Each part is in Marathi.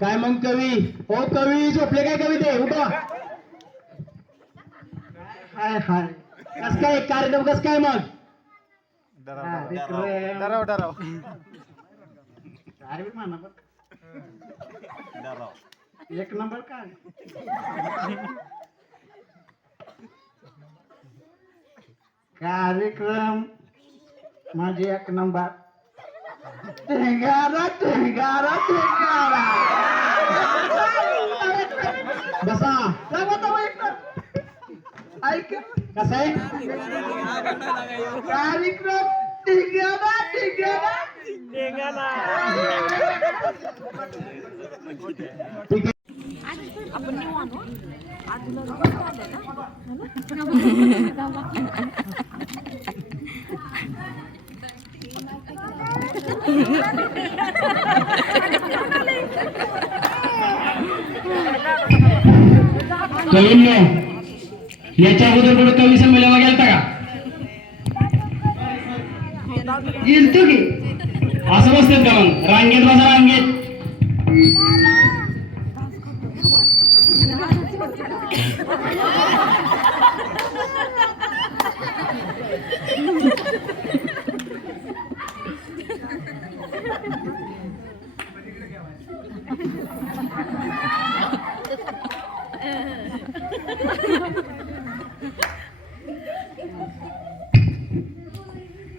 काय मग कवी? हो कवी झोपले काय कवी? ते उठवा. हाय हाय कस काय कार्यक्रम कस काय मग? डराव डराव काय बी म्हणा बघ. एक नंबर काय कार्यक्रम माझे एक नंबर. टिंगारा टिंगारा टिंगारा. बसा ऐक कसं आहे कार्यक्रम टिंगारा टिंगारा ठीक आहे. आपण निवांत आजूला कवींनो याच्या अगोदर कुठे कवी संमेलनाला गेलता का? गेलतो की. असं बसतात का मग? रांगेत बसा रांगेत.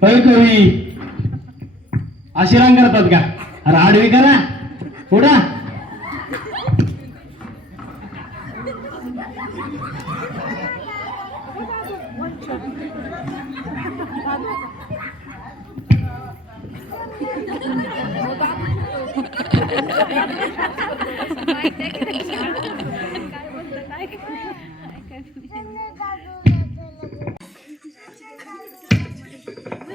होय कवी अशी रांग करतात का? अरे आडवी करा पुढा.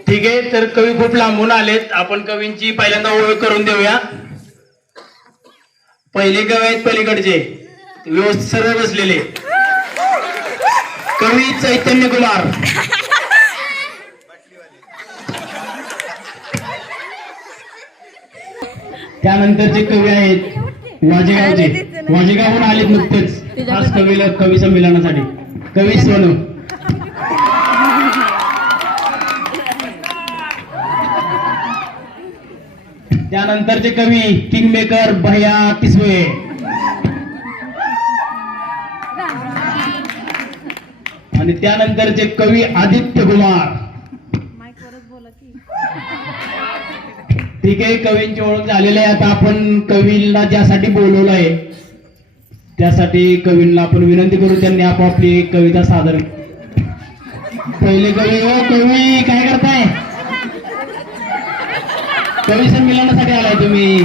ठीक आहे तर कवी खूप लांबून आलेत. आपण कवींची पहिल्यांदा ओळख करून देऊया. पहिले कवी आहेत पलीकडचे व्यवस्थित सरळ बसलेले कवी चैतन्य कुमार. त्यानंतरचे कवी आहेत वाजेगावचे. वाजेगावहून आलेत नुकतेच खास कवी संमेलनासाठी कवी सोनू. त्यानंतरचे कवी किंगमेकर भैया किसवे. आणि त्यानंतरचे कवी आदित्य कुमार. ठीक आहे कवींची ओळख झालेली आहे. आता आपण कवींना ज्यासाठी बोलवलं आहे त्यासाठी कवींना आपण विनंती करू त्यांनी आपापली कविता सादर. पहिले कवी हो कवी काय करताय? कवी संमेलनासाठी आलाय तुम्ही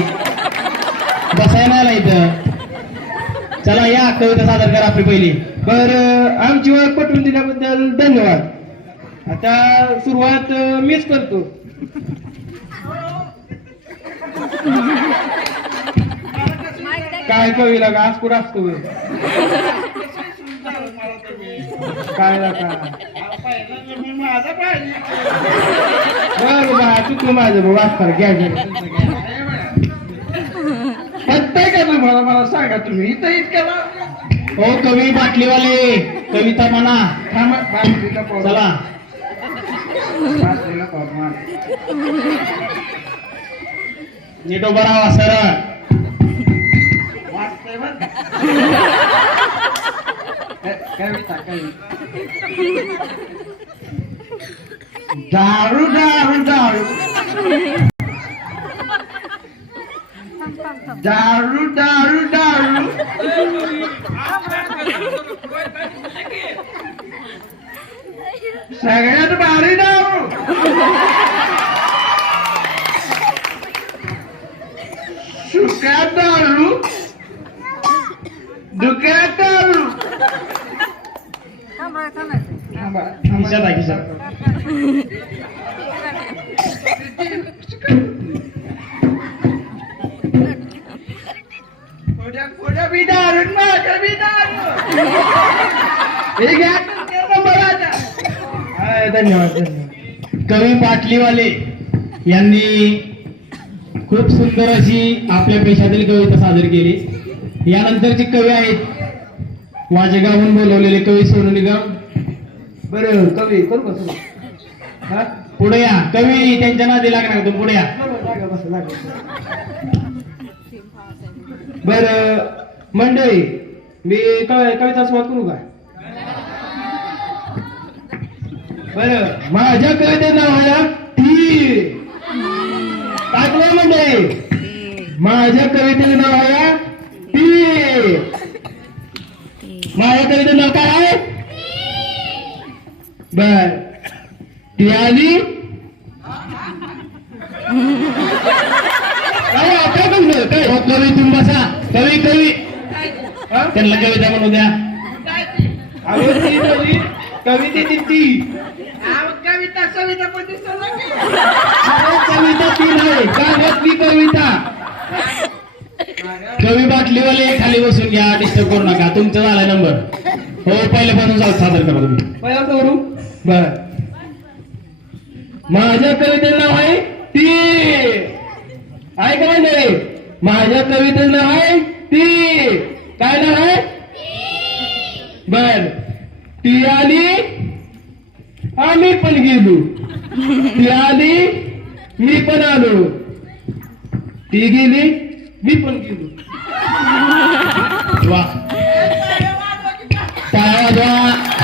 बसायला आला इथं. चला या कविता सादर करा आपली पहिली. बरं आमची ओळख पटवून दिल्याबद्दल धन्यवाद. आता सुरुवात मीच करतो. काय कवीला का आज कुठं असतो काय बरं बा चुकलं माझं वाचता घ्या का तुम्हाला मला सांगा तुम्ही इथं इतक्या हो कवी बाटलीवाले कविता म्हणा. थांबा चला नीट उभा राहा सरळ. दारू दारू दारू दारू दारू दारू सगळ्यात भारी दारू सुक्यात दारू धुक्यात दारू. खिशात आहे खिशात. पुढे बी दारू माझ्या बी दारू. हे घ्या नंबराचा. धन्यवाद धन्यवाद. कवी बाटलीवाले यांनी खूप सुंदर अशी आपल्या पेशातील कविता सादर केली. यानंतरचे कवी आहेत वाजेगावहून बोलवलेले कवी सोनू निगम. बरं कवी करू का सुरू? हा पुढे या कवी, त्यांच्या नादी लागणार तुम्ही पुढे या. लागा, बसा, लागा. बरं मंडळी, मी कविता सुरुवात करू का? बरं, माझ्या कवितेचं नाव आहे ती. टाकलं मंडळी, माझ्या कवितेचं नाव आहे ती. माझ्या कवितेचं नाव काय आहे? बर, ती आली. काय आता म्हणलं काय? हो, कवी तुम्ही बसा. कवी कवी हा? त्यांना कविता म्हणू द्या. अहो, ती नवी कवितेची ती. कविता सविता पण दिसत नाही. अरे, कविता ती नाही, कागदली कविता. कवी बाटलीवाले खाली बसून घ्या, डिस्टर्ब करू नका. तुमचा झालाय नंबर. हो, पहिल्यापासून सादर करा तुम्ही. पहिला करू. बर, माझ्या कवितेचं नाव आहे ती. ऐका म्हणजे माझ्या कवितेचं नाव आहे ती. काय नाव आहे? बर, ती आली, आम्ही पण गेलो. ती आली, मी पण आलो. ती गेली, मी पण गेलो. वा, टाळ्या वाजवा.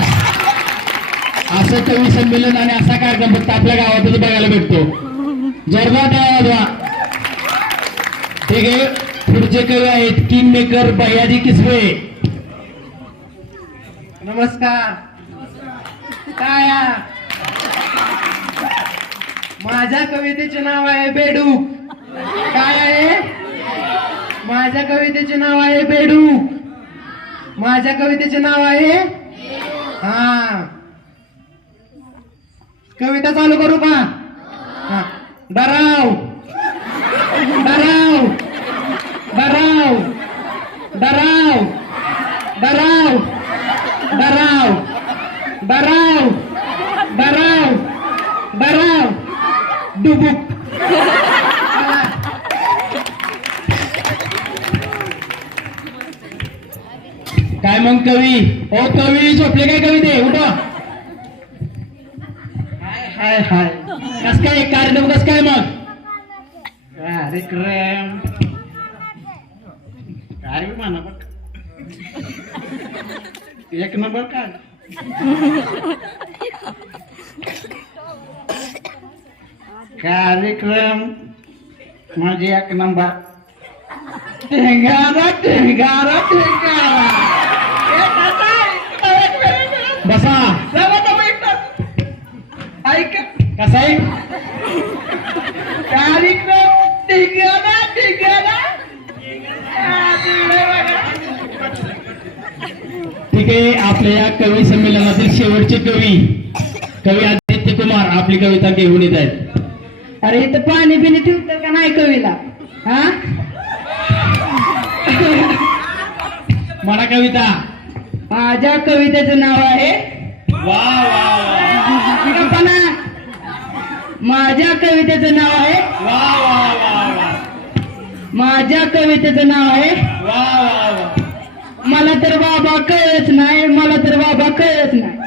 असं कवी संमेलन आणि असा कार्यक्रम फक्त आपल्या गावातच बघायला भेटतो. जोरदार टाळ्या वाजवा. ठीक आहे, पुढचे कवी आहेत किंग मेकर भैयाजी किसवे. नमस्कार. काय आ? माझ्या कवितेचे नाव आहे बेडूक. काय आहे? माझ्या कवितेचे नाव आहे बेडूक. माझ्या कवितेचे नाव आहे, हा, कविता चालू करू का? हा. डराव डराव डराव डराव डराव डराव डराव डराव डराव डुबुक. काय मग कवी? ओ कवी झोपले काय कविते? उठा. हाय हाय. कस काय कार्यक्रम कस काय मग? कार्यक्रम काय म्हणा एक नंबर काय? कार्यक्रम माझे एक नंबर. Tenggara Tenggara Tenggara. बसा. ऐक, कसा आहे? कार्यक्रम टेंगारा टेंगारा. ठीक आहे, आपल्या या कवी संमेलनातील शेवटचे कवी कवी आदित्य कुमार आपली कविता घेऊन येत आहेत. अरे इथं पाणी बिणी ठेवतं का नाही कवीला? हा, म्हणा कविता. माझ्या कवितेचं नाव आहे वा वा वा गप्पाना. माझ्या कवितेचं नाव आहे, वा वा वा वा माझ्या कवितेचं नाव आहे, वा वा वा. मला तर बाबा कळच नाही, मला तर बाबा कळच नाही.